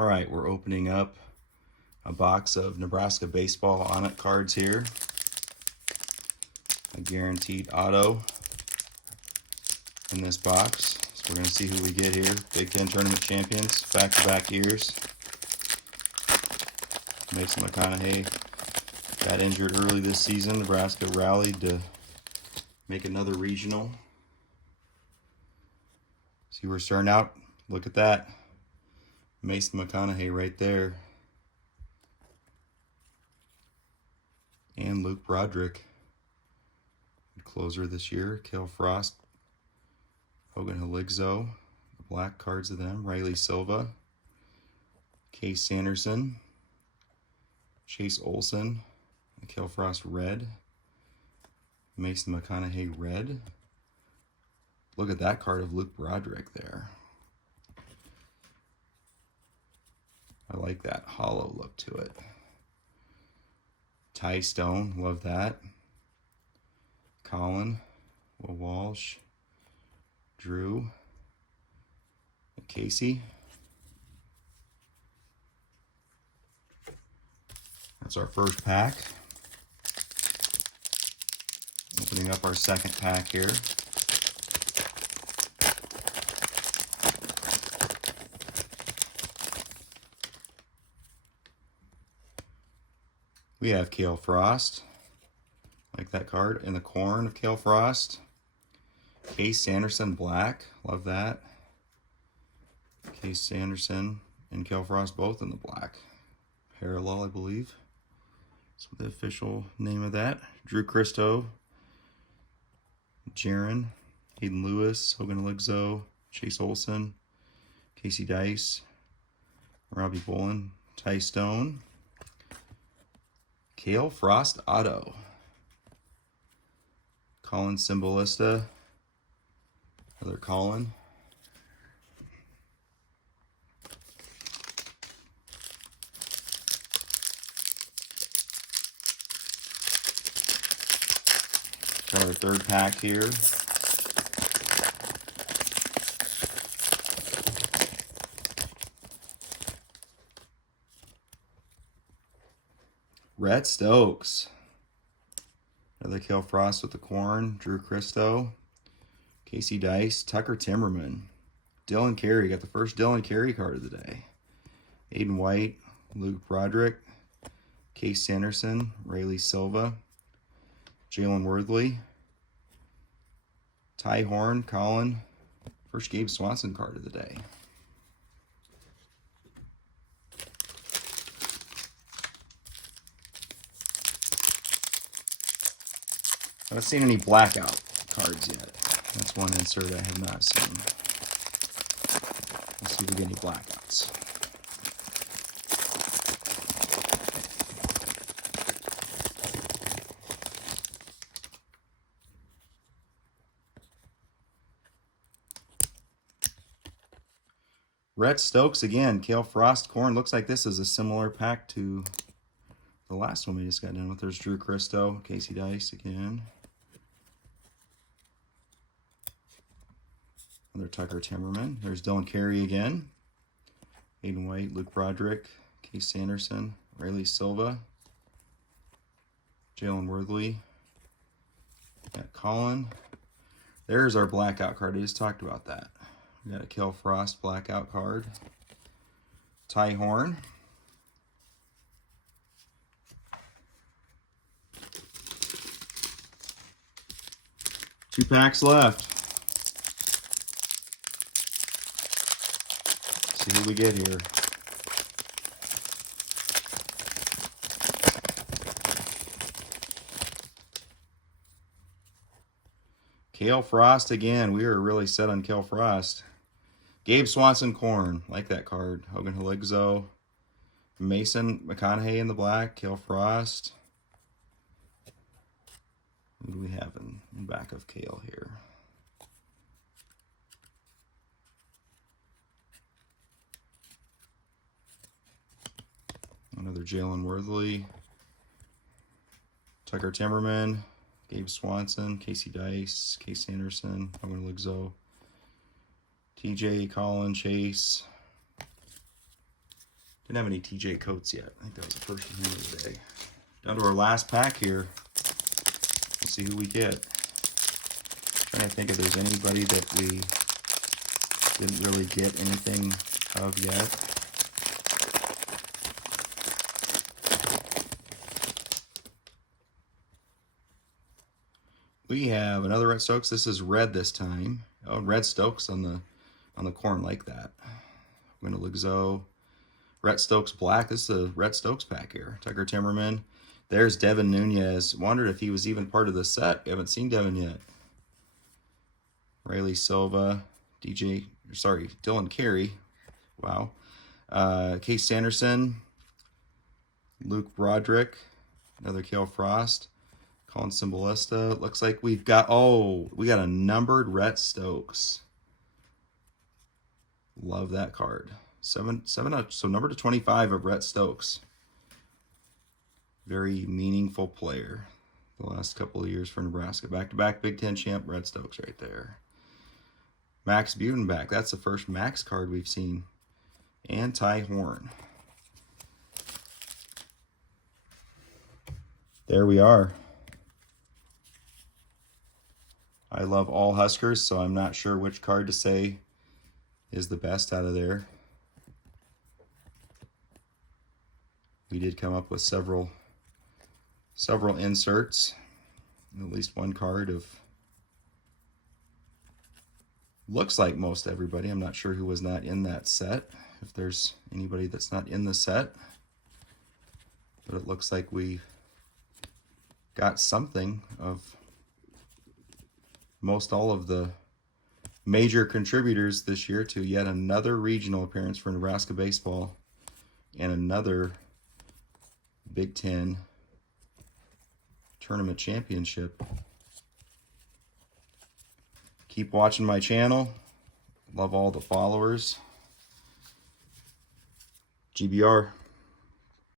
All right, we're opening up a box of Nebraska baseball ONIT cards here. A guaranteed auto in this box. So we're going to see who we get here. Big Ten tournament champions, back-to-back years. Mason McConaughey got injured early this season. Nebraska rallied to make another regional. See, we're starting out. Look at that. Mason McConaughey right there. And Luke Broderick. Closer this year. Cale Frost. Hogan Heligzo. The black cards of them. Riley Silva. Case Sanderson. Chase Olson. Cale Frost red. Mason McConaughey red. Look at that card of Luke Broderick there. I like that hollow look to it. Ty Stone, love that. Colin, Will Walsh, Drew, Casey. That's our first pack. Opening up our second pack here. We have Cale Frost. Like that card. In the corn of Cale Frost. Case Sanderson black. Love that. Case Sanderson and Cale Frost both in the black. Parallel, I believe. That's the official name of that. Drew Christo. Jaron. Hayden Lewis. Hogan Heligzo. Chase Olson. Casey Dice. Robbie Bolin. Ty Stone. Cale Frost auto. Colin Symbolista. Another Colin. Got our third pack here. Rhett Stokes. Another Cale Frost with the corn. Drew Christo. Casey Dice. Tucker Timmerman. Dylan Carey. Got the first Dylan Carey card of the day. Aiden White. Luke Broderick. Case Sanderson. Riley Silva. Jalen Worthley. Ty Horn. Colin. First Gabe Swanson card of the day. I haven't seen any blackout cards yet. That's one insert I have not seen. Let's see if we get any blackouts. Rhett Stokes again. Cale Frost corn. Looks like this is a similar pack to the last one we just got done with. There's Drew Christo. Casey Dice again. Another Tucker Timmerman. There's Dylan Carey again. Aiden White, Luke Broderick, Case Sanderson, Riley Silva, Jalen Worthley, got Colin. There's our blackout card. I just talked about that. We got a Cale Frost blackout card. Ty Horn. Two packs left. See who we get here. Cale Frost again. We are really set on Cale Frost. Gabe Swanson corn. Like that card. Hogan Heligzo. Mason McConaughey in the black. Cale Frost. Who do we have in back of Cale here? Another Jalen Worthley, Tucker Timmerman, Gabe Swanson, Casey Dice, Case Sanderson, Hogan Heligzo, TJ, Colin, Chase, Didn't have any TJ Coates yet. I think that was the first one of the day. Down to our last pack here. Let's see who we get. Trying to think if there's anybody that we didn't really get anything of yet. We have another Red Stokes. This is red this time. Oh, Red Stokes on the corn like that. We're going to Ligzo. Red Stokes black. This is a Red Stokes pack here. Tucker Timmerman. There's Devin Nunez. Wondered if he was even part of the set. We haven't seen Devin yet. Riley Silva. Dylan Carey. Wow. Case Sanderson. Luke Broderick. Another Kale Frost. Colin Symbolista. Looks like we got a numbered Rhett Stokes. Love that card. 7 so number to 25 of Rhett Stokes. Very meaningful player the last couple of years for Nebraska. Back-to-back Big Ten champ Rhett Stokes right there. Max Budenbach. That's the first Max card we've seen. And Ty Horn. There we are. I love all Huskers, so I'm not sure which card to say is the best out of there. We did come up with several inserts. At least one card of looks like most everybody. I'm not sure who was not in that set. If there's anybody that's not in the set. But it looks like we got something of most all of the major contributors this year to yet another regional appearance for Nebraska baseball and another Big Ten tournament championship. Keep watching my channel. Love all the followers. GBR.